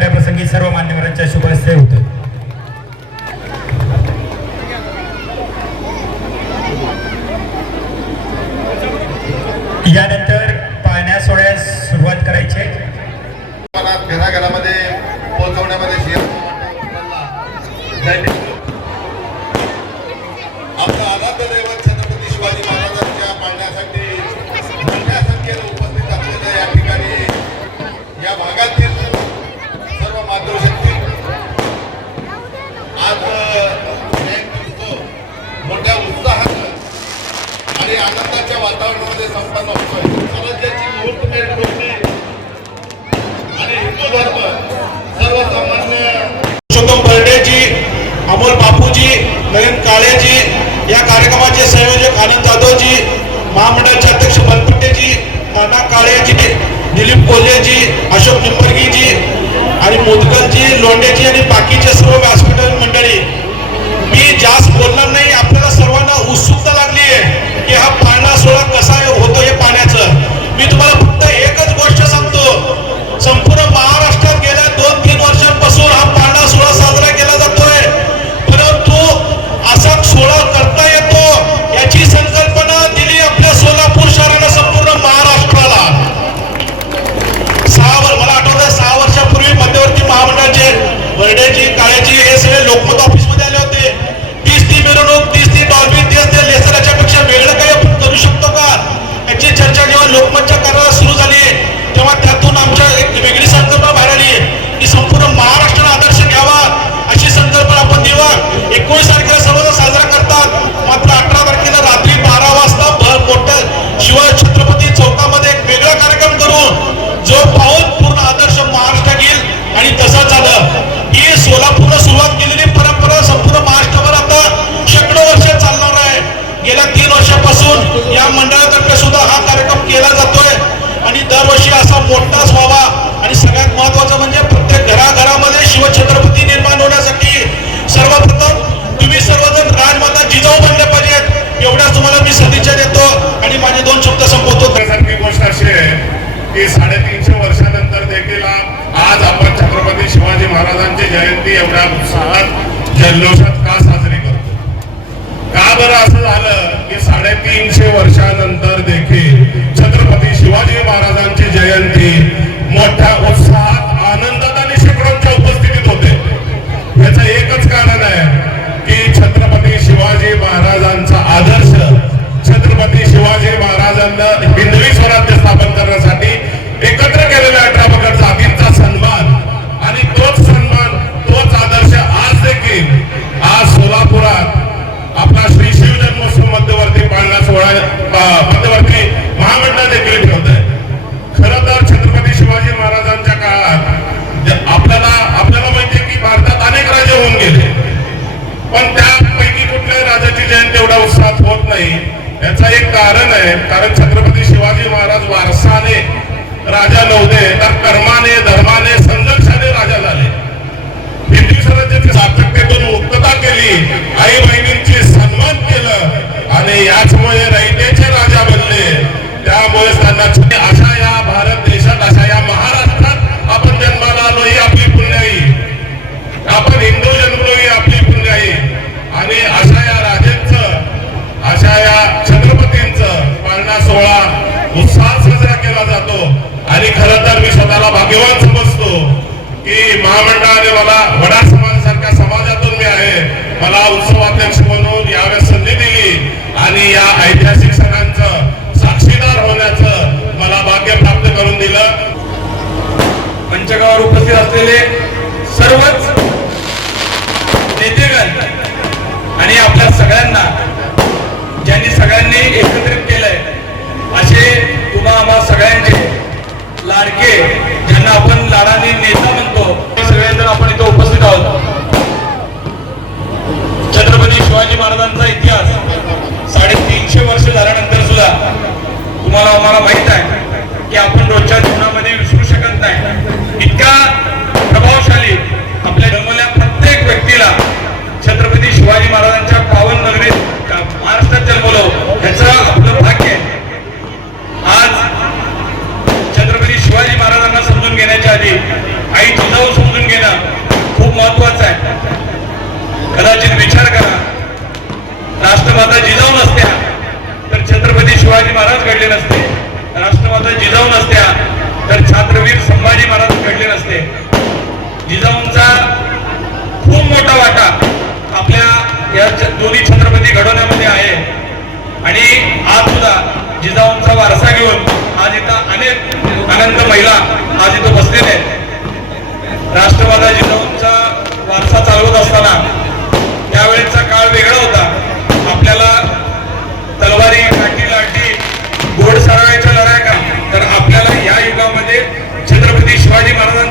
कार्यप्रसंगी सर्व मान्यवरांच्या शुभेच्छा हस्ते यानंतर पाहण्या सोहळ्यास सुरुवात करायची नरेंद्र काळेजी या कार्यक्रमाचे संयोजक आनंद जाधवजी महामंडळाचे अध्यक्ष बनपट्टेजी नाना काळेजी दिलीप कोल्हेजी अशोक निंबर्गीजी आणि मोदकलजी लोंडेजी आणि बाकीचे सर्व व्यासपीठ मंडळी. मी जास्त बोलणार नाही आपल्याला सर्वांना उत्सुकता लागली आहे की हा पाळणा सोहळा कसा होतो हे पाण्याचं मी तुम्हाला वर्षानंतर देखील आज आपण छत्रपती शिवाजी महाराजांची जयंती एवढ्या उत्साहात जल्लोषात का साजरी करतो? का बरं असं झालं की साडेतीनशे वर्षानंतर देखील छत्रपती शिवाजी महाराजांची जयंती मोठ्या उत्साहात आनंदात आणि शेकडोंच्या उपस्थितीत होते. याचा एक आली आईची जाऊ समजून घेणं खूप महत्वाचं आहे. कदाचित विचार करा राष्ट्रमाता जिजाऊ नसत्या तर छत्रपती शिवाजी महाराज घडले नसते. राष्ट्रमाता जिजाऊ नसत्या तर छात्रवीर संभाजी महाराज घडले नसते. जिजाऊंचा खूप मोठा वाटा आपल्या या दोन्ही छत्रपती घडवण्यामध्ये आहे. आणि आज सुद्धा जिजाऊंचा वारसा घेऊन आज इथं अनेक अनंत महिला आज इथं बसलेले आहेत. राष्ट्रवादा जिजाऊंचा वारसा चालवत असताना त्यावेळेचा काळ वेगळा होता. आपल्याला तलवारी काठी लाठी गोड सरावायच्या लढाया का? तर आपल्याला या युगामध्ये छत्रपती शिवाजी महाराजांचा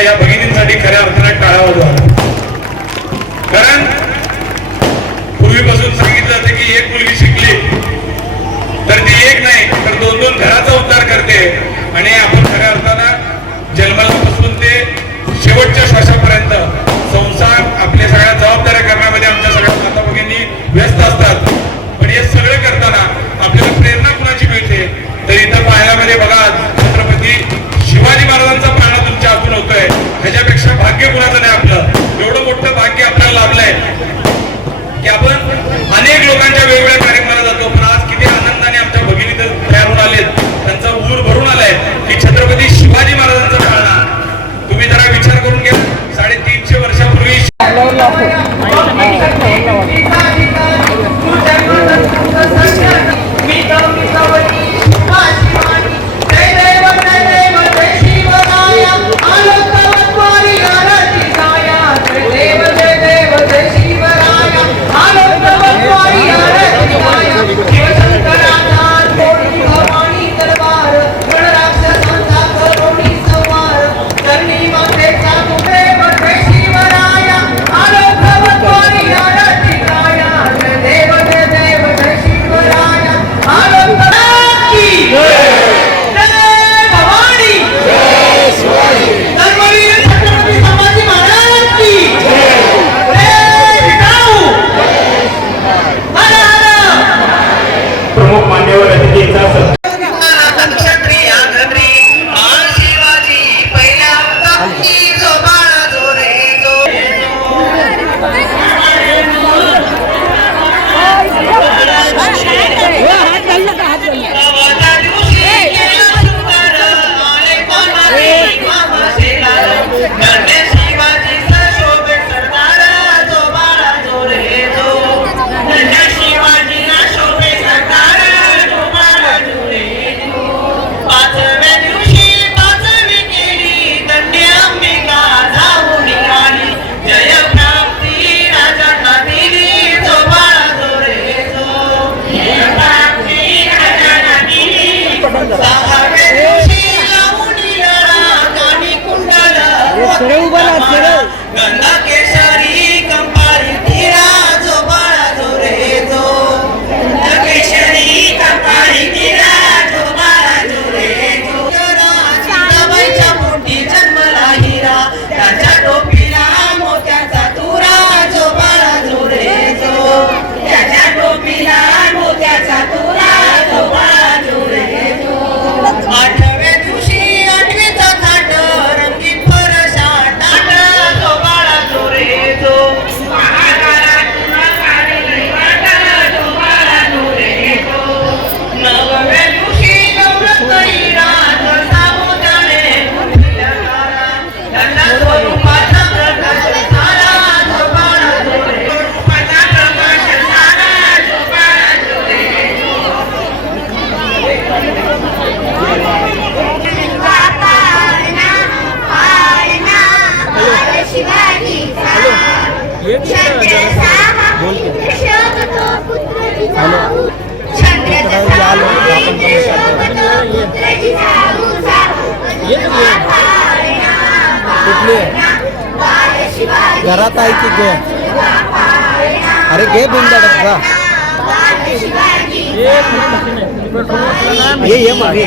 या भगिनींसाठी खऱ्या अर्थाने टाळावा. வைக்கக்கூடாதுன்னு చెరవు బల చెరవు. कुठली आहे घरात आहे की घे? अरे घे बिंदाडक जा. ये ये मागे.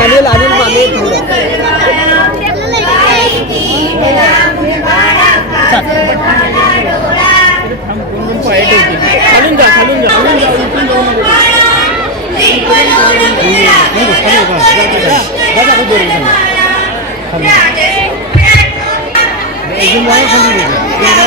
अनिल अनिल मागे थोडं দাদা